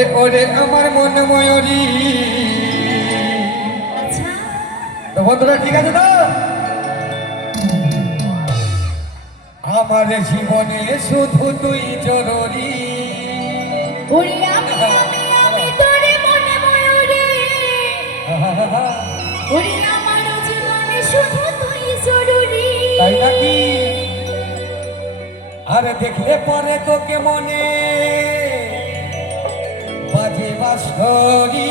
ওরে ওরে আমার মন ময়ূরী। তো বন্ধুরা ঠিক আছে তো? আমার জীবনে শুধু তুই জরুরি। ওরে আমি তোরে মনে ময়ূরী। ওরে আমার জীবনে শুধু তুই জরুরি। তাই নাকি? আর দেখলে পরে তোকে মনে বাজে বাঁশরি।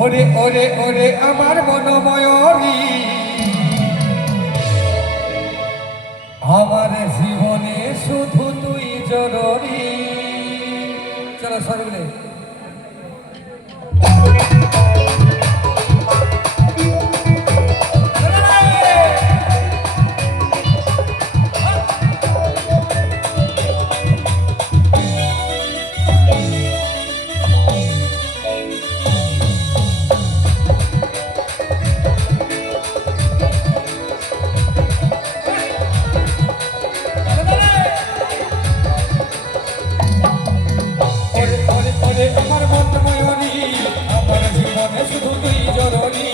ওরে ওরে ওরে আমার মন ময়ূরী। আমার জীবনে শুধু তুই জরুরি। চলো সরি বলে আমার মন ময়ূরী। আমার জীবনে শুধু তুই জরুরি।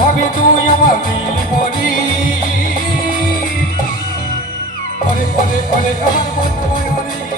ভাবি তুই আমার দিলি পরি। ওরে ওরে ওরে আমার মন ময়ূরী।